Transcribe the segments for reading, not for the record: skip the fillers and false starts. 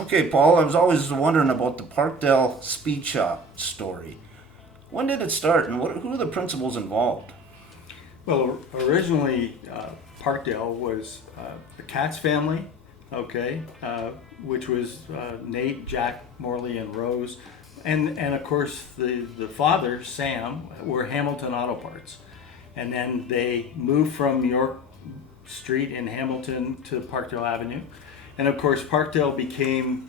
Okay, Paul, I was always wondering about the Parkdale Speed Shop story. When did it start and who are the principals involved? Well, originally, Parkdale was the Katz family, okay, which was Nate, Jack, Morley, and Rose. And of course, the father, Sam, were Hamilton Auto Parts. And then they moved from York Street in Hamilton to Parkdale Avenue. And of course, Parkdale became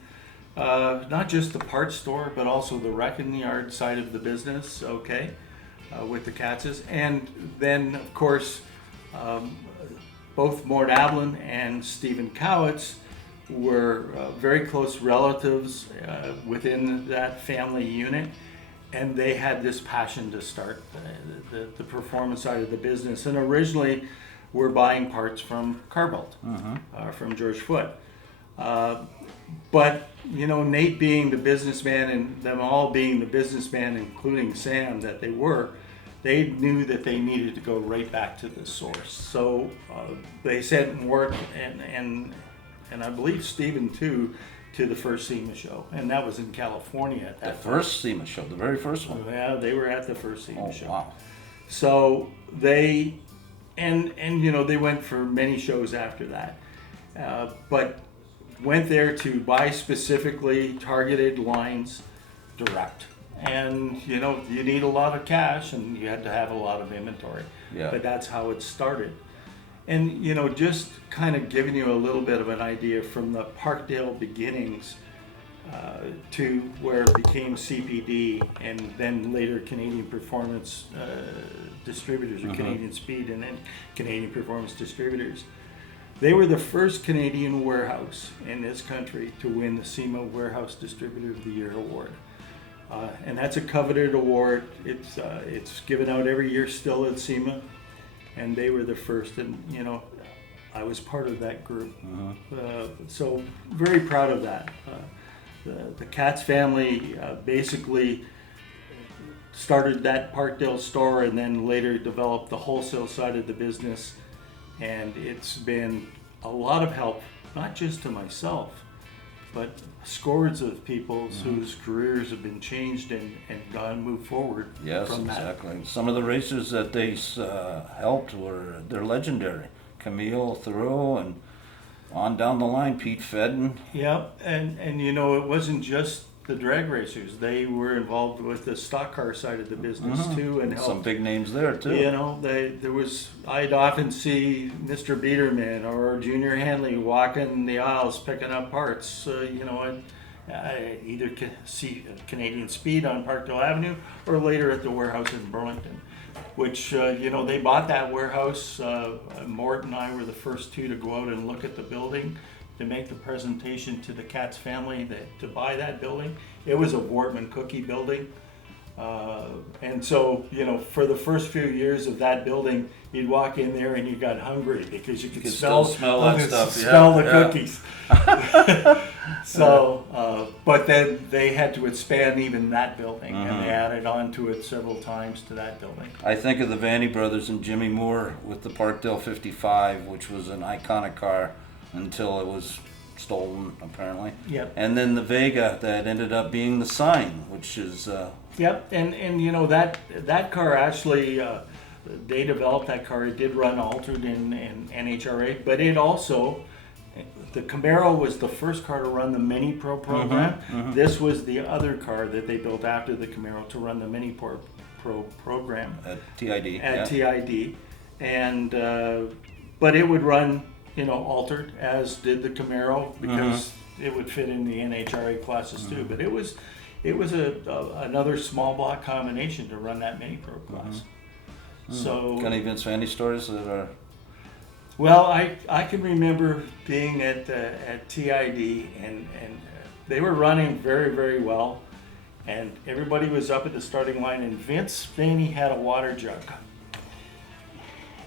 not just the parts store, but also the wrecking yard side of the business, okay, with the Katzes. And then, of course, um, both Mort Ablin and Stephen Cowitz were very close relatives within that family unit. And they had this passion to start the performance side of the business. And originally, we're buying parts from Carbelt, from George Foote. But Nate being the businessman and them all being the businessman, including Sam, that they knew that they needed to go right back to the source. So they sent Mort and I believe Stephen too to the first SEMA show, and that was in California at that The first SEMA show, the very first one. Yeah, they were at the first SEMA Oh, show. wow. So they they went for many shows after that, but went there to buy specifically targeted lines direct. And you need a lot of cash, and you had to have a lot of inventory. Yeah. But that's how it started. And just kind of giving you a little bit of an idea from the Parkdale beginnings to where it became CPD and then later Canadian Performance Distributors, or Canadian Speed and then Canadian Performance Distributors. They were the first Canadian warehouse in this country to win the SEMA Warehouse Distributor of the Year award. And that's a coveted award. It's given out every year still at SEMA, and they were the first. And I was part of that group, so very proud of that. The Katz family basically started that Parkdale store, and then later developed the wholesale side of the business. And it's been a lot of help, not just to myself, but scores of people whose careers have been changed and moved forward Yes, from that. exactly. Some of the racers that they helped they're legendary. Camille, Thoreau, and on down the line, Pete Fedden. Yeah, and it wasn't just the drag racers. They were involved with the stock car side of the business too, and Some helped. big names there too. I'd often see Mr. Biederman or Junior Hanley walking the aisles picking up parts. I either see Canadian Speed on Parkdale Avenue or later at the warehouse in Burlington, which they bought that warehouse. Mort and I were the first two to go out and look at the building, to make the presentation to the Katz family to buy that building. It was a Wortman cookie building. And so, for the first few years of that building, you'd walk in there and you got hungry because you could still smell that stuff. smell the Yeah. cookies. So, but then they had to expand even that building, and they added on to it several times to that building. I think of the Vanny brothers and Jimmy Moore with the Parkdale 55, which was an iconic car until it was stolen, apparently. Yep. And then the Vega that ended up being the Sign, which is Yep, and that car actually, they developed that car. It did run altered in NHRA, but it also, the Camaro was the first car to run the Mini Pro program. This was the other car that they built after the Camaro to run the Mini Pro program at TID. at TID, and but it would run altered, as did the Camaro, because it would fit in the NHRA classes too. But it was another small block combination to run that Mini Pro class. So, Got any Vince Vanny stories that are? well, I can remember being at TID, and they were running very, very well, and everybody was up at the starting line, and Vince Vanny had a water jug,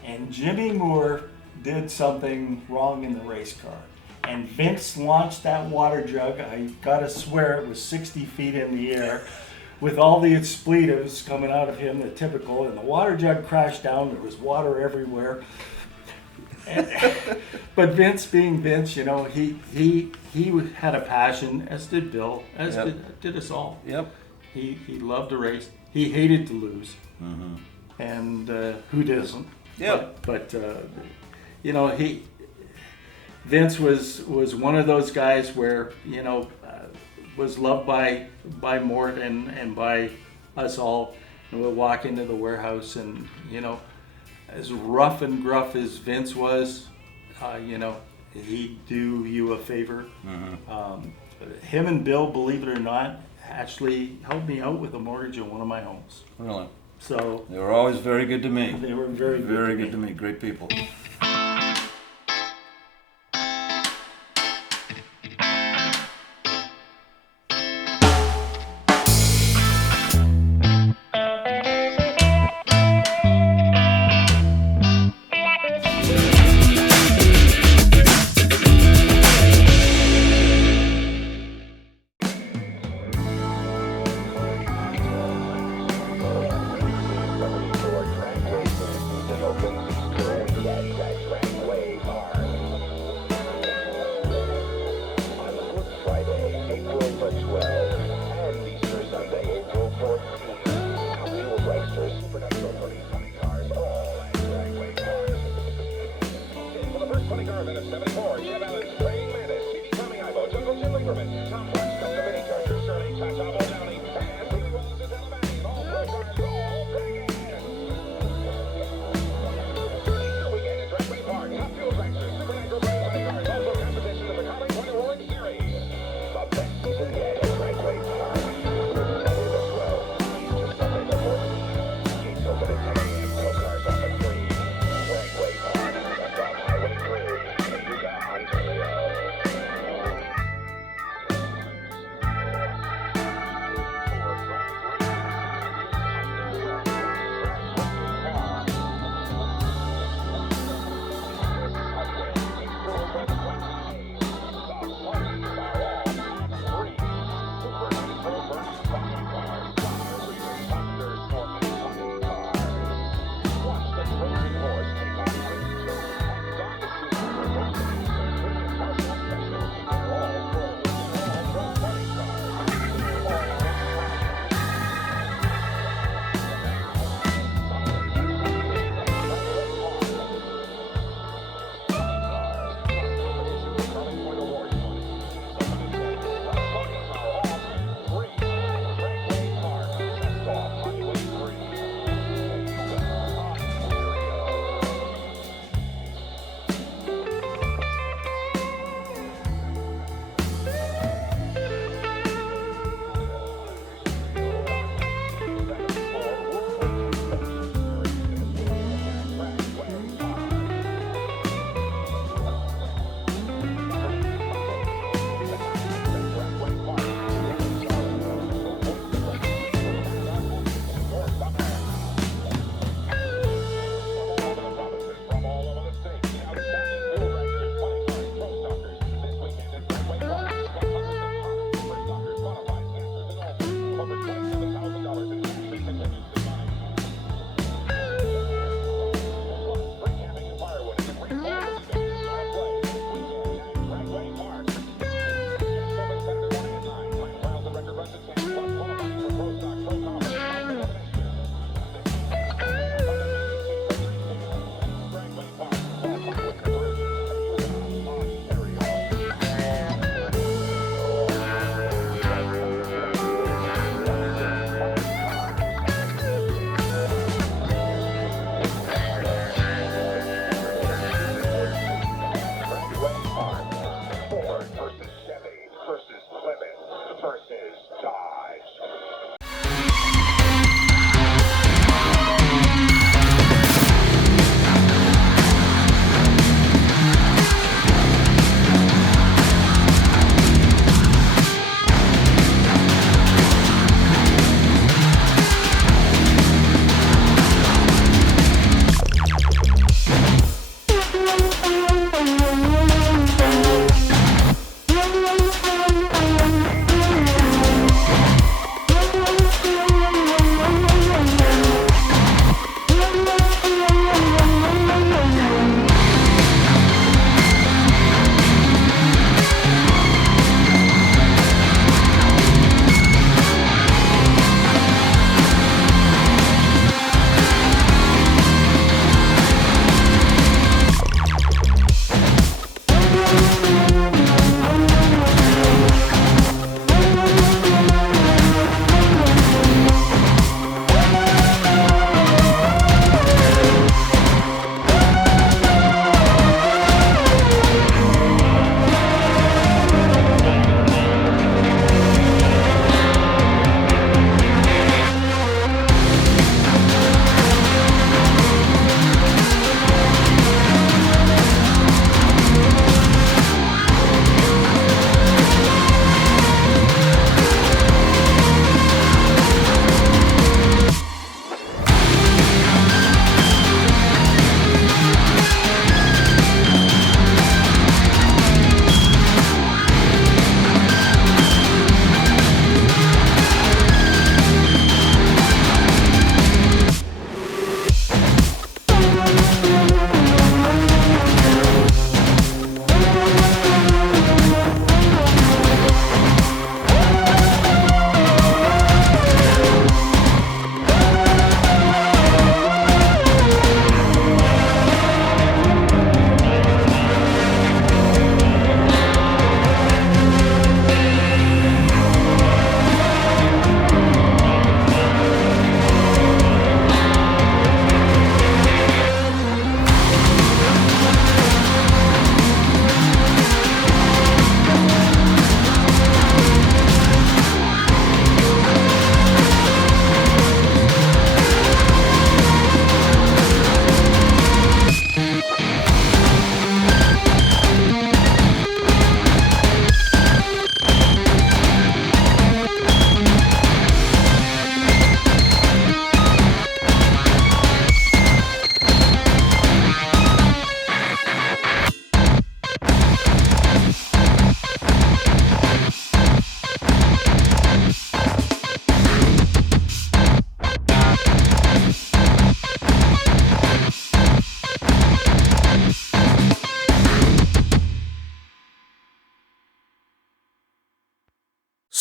and Jimmy Moore did something wrong in the race car, and Vince launched that water jug. I gotta swear it was 60 feet in the air, with all the expletives coming out of him, the typical, and the water jug crashed down. There was water everywhere. But Vince, being Vince, you know, he had a passion, as did Bill, as Yep. did us all. Yep. He loved to race. He hated to lose, and who doesn't? Yep. But you know, Vince was one of those guys where, you know, was loved by Mort and by us all. And we'll walk into the warehouse, and you know, as rough and gruff as Vince was, you know, he'd do you a favor. Him and Bill, believe it or not, actually helped me out with a mortgage on one of my homes. Really. So They were always very good to me. they were very good. Very to good to me. me. Great people. DRAGWAY,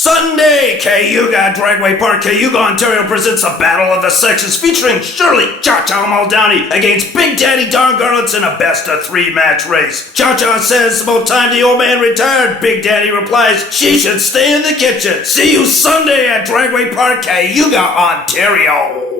Sunday, Cayuga, Dragway Park, Cayuga, Ontario presents a Battle of the Sexes featuring Shirley Cha-Cha Muldowney against Big Daddy Don Garlitz in a best-of-3 match race. Cha-Cha says about time the old man retired. Big Daddy replies she should stay in the kitchen. See you Sunday at Dragway Park, Cayuga, Ontario.